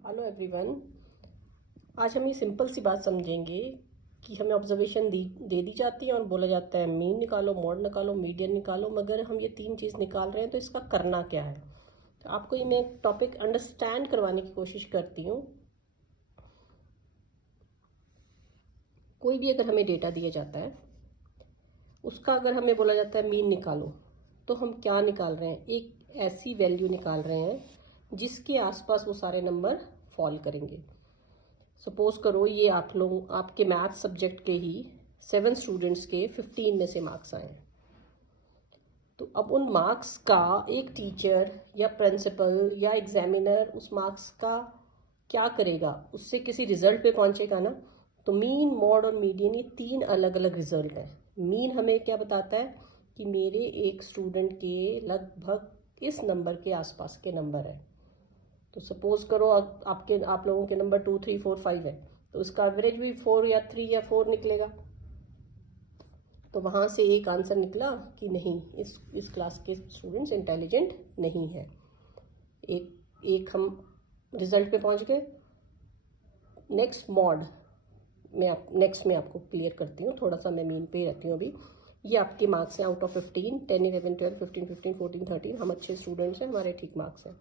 Hello everyone. आज हम ये सिंपल सी बात समझेंगे कि हमें ऑब्जर्वेशन दे दी जाती है और बोला जाता है मीन निकालो, मॉड निकालो, मीडियन निकालो। मगर हम ये तीन चीज़ निकाल रहे हैं तो इसका करना क्या है। तो आपको ये मैं टॉपिक अंडरस्टैंड करवाने की कोशिश करती हूँ। कोई भी अगर हमें डेटा दिया जाता है, उसका अगर हमें बोला जाता है मीन निकालो, तो हम क्या निकाल रहे हैं? एक ऐसी वैल्यू निकाल रहे हैं जिसके आसपास वो सारे नंबर फॉल करेंगे। सपोज करो ये आप लोग आपके मैथ सब्जेक्ट के ही 7 स्टूडेंट्स के 15 में से मार्क्स आए हैं। तो अब उन मार्क्स का एक टीचर या प्रिंसिपल या एग्जामिनर उस मार्क्स का क्या करेगा? उससे किसी रिजल्ट पे पहुंचेगा ना। तो मीन, मॉड और मीडियन ये तीन अलग अलग रिजल्ट हैं। मीन हमें क्या बताता है कि मेरे एक स्टूडेंट के लगभग इस नंबर के आसपास के नंबर है। तो सपोज करो आप लोगों के नंबर 2, 3, 4, 5 है, तो उसका एवरेज भी 4 या 3 या 4 निकलेगा। तो वहाँ से एक आंसर निकला कि नहीं, इस क्लास के स्टूडेंट्स इंटेलिजेंट नहीं है। एक हम रिजल्ट पे पहुँच गए। नेक्स्ट मॉड नेक्स्ट में आपको क्लियर करती हूँ, थोड़ा सा मैं मीन पे रहती हूँ अभी। ये आपके मार्क्स हैं आउट ऑफ 15, 10, 11, 12, 15, 15, 14, 13। हम अच्छे स्टूडेंट्स हैं, हमारे ठीक मार्क्स हैं।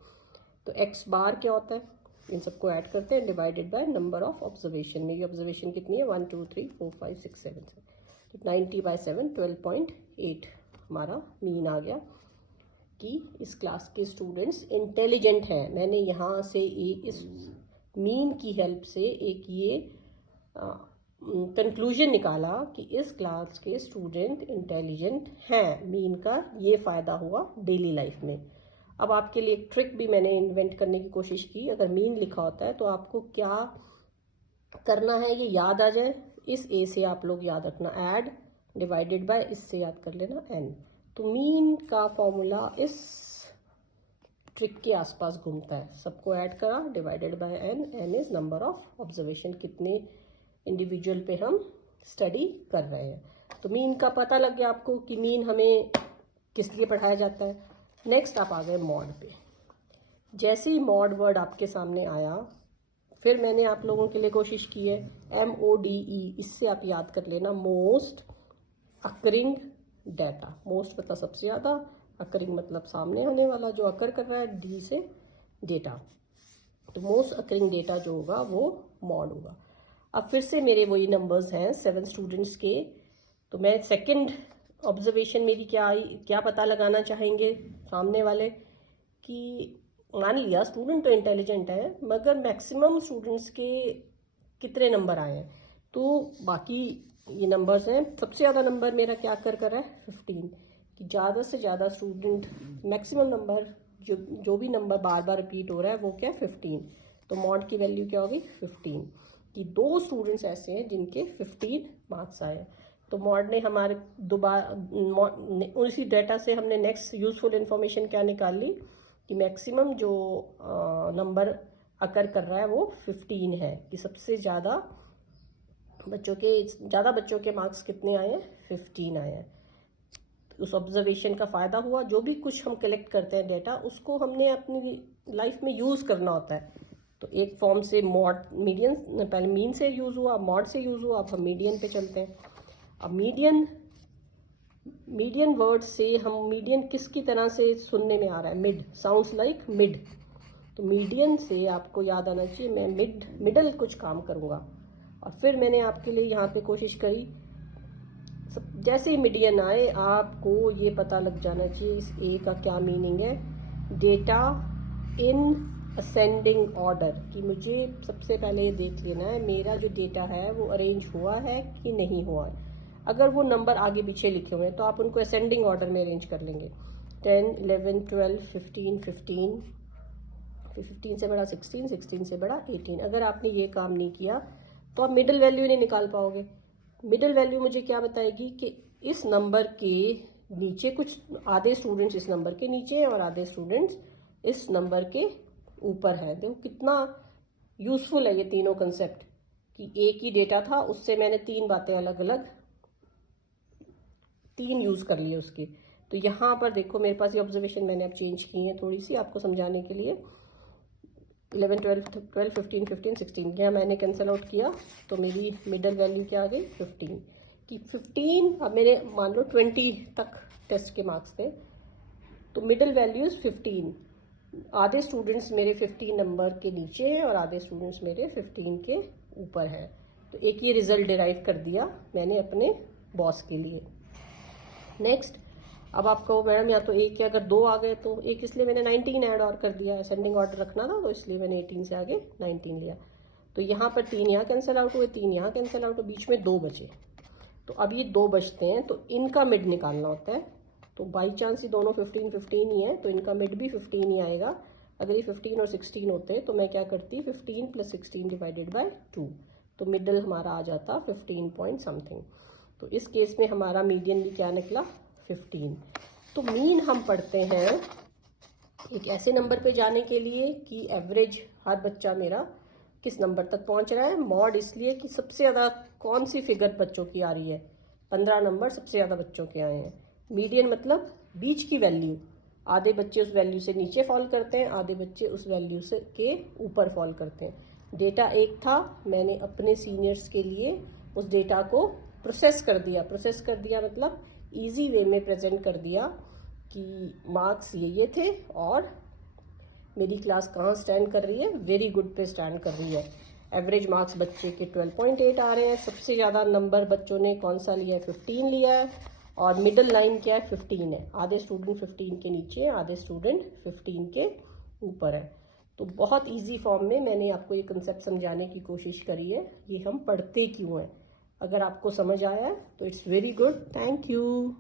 तो एक्स बार क्या होता है? इन सबको ऐड करते हैं, divided by number of observation. मेरी ऑब्जर्वेशन कितनी है? 1, 2, 3, 4, 5, 6, 7 से। तो 90/7 12.8 हमारा मीन आ गया कि इस क्लास के स्टूडेंट्स इंटेलिजेंट हैं। मैंने यहाँ से इस मीन की हेल्प से एक ये कंक्लूजन निकाला कि इस क्लास के स्टूडेंट इंटेलिजेंट हैं। मीन का ये फ़ायदा हुआ डेली लाइफ में। अब आपके लिए एक ट्रिक भी मैंने इन्वेंट करने की कोशिश की। अगर मीन लिखा होता है तो आपको क्या करना है ये याद आ जाए। इस ए से आप लोग याद रखना ऐड, डिवाइडेड बाय इससे याद कर लेना एन। तो मीन का फॉर्मूला इस ट्रिक के आसपास घूमता है। सबको ऐड करा, divided by n. N is number of observation, कितने इंडिविजुअल पे हम स्टडी कर रहे हैं। तो मीन का पता लग गया आपको कि मीन हमें किस लिए पढ़ाया जाता है। नेक्स्ट आप आ गए मॉड पे। जैसे ही मॉड वर्ड आपके सामने आया, फिर मैंने आप लोगों के लिए कोशिश की है MODE, इससे आप याद कर लेना, मोस्ट अकरिंग डाटा। मोस्ट मतलब सबसे ज़्यादा, अकरिंग मतलब सामने आने वाला, जो अकर कर रहा है, डी से डेटा। तो मोस्ट अकरिंग डेटा जो होगा वो मॉड होगा। अब फिर से मेरे वही नंबर्स हैं 7 स्टूडेंट्स के। तो मैं सेकंड ऑब्जर्वेशन मेरी क्या आई, क्या पता लगाना चाहेंगे सामने वाले कि मान लिया स्टूडेंट तो इंटेलिजेंट है, मगर मैक्सिमम स्टूडेंट्स के कितने नंबर आए हैं। तो बाकी ये नंबर्स हैं। सबसे ज़्यादा नंबर मेरा क्या कर रहा है? 15। कि ज़्यादा से ज़्यादा स्टूडेंट, मैक्सिमम नंबर, जो भी नंबर बार बार रिपीट हो रहा है वो क्या है? 15। तो मॉड की वैल्यू क्या होगी? 15। कि 2 स्टूडेंट्स ऐसे हैं जिनके 15 मार्क्स आए। तो मॉड ने हमारे दोबारा उसी डाटा से हमने नेक्स्ट यूजफुल इंफॉर्मेशन क्या निकाल ली कि मैक्सिमम जो नंबर अकर कर रहा है वो 15 है। कि सबसे ज़्यादा बच्चों के मार्क्स कितने आए हैं? 15 आए हैं। उस ऑब्जर्वेशन का फ़ायदा हुआ। जो भी कुछ हम कलेक्ट करते हैं डेटा, उसको हमने अपनी लाइफ में यूज़ करना होता है। तो एक फॉर्म से मॉड, मीडियन, पहले मीन से यूज़ हुआ, मॉड से यूज़ हुआ, अब हम मीडियन पे चलते हैं। अब मीडियन वर्ड से हम मीडियन किसकी तरह से सुनने में आ रहा है? Mid, sounds like mid. तो मीडियन से आपको याद आना चाहिए मैं मिडल कुछ काम करूँगा। और फिर मैंने आपके लिए यहाँ पे कोशिश करी, जैसे ही मीडियन आए आपको ये पता लग जाना चाहिए इस ए का क्या मीनिंग है। डेटा इन असेंडिंग ऑर्डर, कि मुझे सबसे पहले ये देख लेना है मेरा जो डेटा है वो अरेंज हुआ है कि नहीं हुआ है। अगर वो नंबर आगे पीछे लिखे हुए हैं तो आप उनको असेंडिंग ऑर्डर में अरेंज कर लेंगे। 10, 11, 12, 15, 15, फिर 15 से बड़ा 16, 16 से बड़ा 18। अगर आपने ये काम नहीं किया तो आप मिडिल वैल्यू नहीं निकाल पाओगे। मिडिल वैल्यू मुझे क्या बताएगी कि इस नंबर के नीचे कुछ, आधे स्टूडेंट्स इस नंबर के नीचे हैं और आधे स्टूडेंट्स इस नंबर के ऊपर हैं। देखो कितना यूजफुल है ये तीनों कंसेप्ट। कि एक ही डेटा था, उससे मैंने 3 बातें अलग अलग 3 यूज़ कर लिए उसके। तो यहाँ पर देखो मेरे पास ये ऑब्जर्वेशन मैंने अब चेंज की है थोड़ी सी आपको समझाने के लिए। 11 12 12 15 15 16 क्या मैंने कैंसिल आउट किया तो मेरी मिडल वैल्यू क्या आ गई 15 कि 15। अब मेरे मान लो 20 तक टेस्ट के मार्क्स थे तो मिडल वैल्यूज 15। आधे स्टूडेंट्स मेरे 15 नंबर के नीचे हैं और आधे स्टूडेंट्स मेरे 15 के ऊपर हैं। तो एक ये रिजल्ट डिराइव कर दिया मैंने अपने बॉस के लिए। नेक्स्ट, अब आप कहो मैडम या तो एक के अगर दो आ गए तो एक, इसलिए मैंने 19 ऐड और कर दिया। असेंडिंग ऑर्डर रखना था तो इसलिए मैंने 18 से आगे 19 लिया। तो यहाँ पर 3 यहाँ कैंसिल आउट हुए, 3 यहाँ कैंसिल आउट हुए, बीच में 2 बचे। तो अब ये 2 बचते हैं तो इनका मिड निकालना होता है। तो बाई चांस ये दोनों 15 15 ही है तो इनका मिड भी 15 ही आएगा। अगर ये 15 और 16 होते तो मैं क्या करती 15 + 16 डिवाइडेड बाय 2 तो मिडल हमारा आ जाता 15 पॉइंट समथिंग। तो इस केस में हमारा मीडियन भी क्या निकला 15। तो मीन हम पढ़ते हैं एक ऐसे नंबर पे जाने के लिए कि एवरेज हर बच्चा मेरा किस नंबर तक पहुंच रहा है। मॉड इसलिए कि सबसे ज़्यादा कौन सी फिगर बच्चों की आ रही है, 15 नंबर सबसे ज़्यादा बच्चों के आए हैं। मीडियन मतलब बीच की वैल्यू, आधे बच्चे उस वैल्यू से नीचे फॉल करते हैं, आधे बच्चे उस वैल्यू से के ऊपर फॉल करते हैं। डेटा एक था, मैंने अपने सीनियर्स के लिए उस डेटा को प्रोसेस कर दिया मतलब इजी वे में प्रेजेंट कर दिया कि मार्क्स ये थे और मेरी क्लास कहाँ स्टैंड कर रही है, वेरी गुड पे स्टैंड कर रही है। एवरेज मार्क्स बच्चे के 12.8 आ रहे हैं। सबसे ज़्यादा नंबर बच्चों ने कौन सा लिया है 15 लिया है और मिडल लाइन क्या है 15 है। आधे स्टूडेंट 15 के नीचे, आधे स्टूडेंट 15 के ऊपर है। तो बहुत इजी फॉर्म में मैंने आपको ये कंसेप्ट समझाने की कोशिश करी है, ये हम पढ़ते क्यों हैं। अगर आपको समझ आया है तो it's very good, thank you.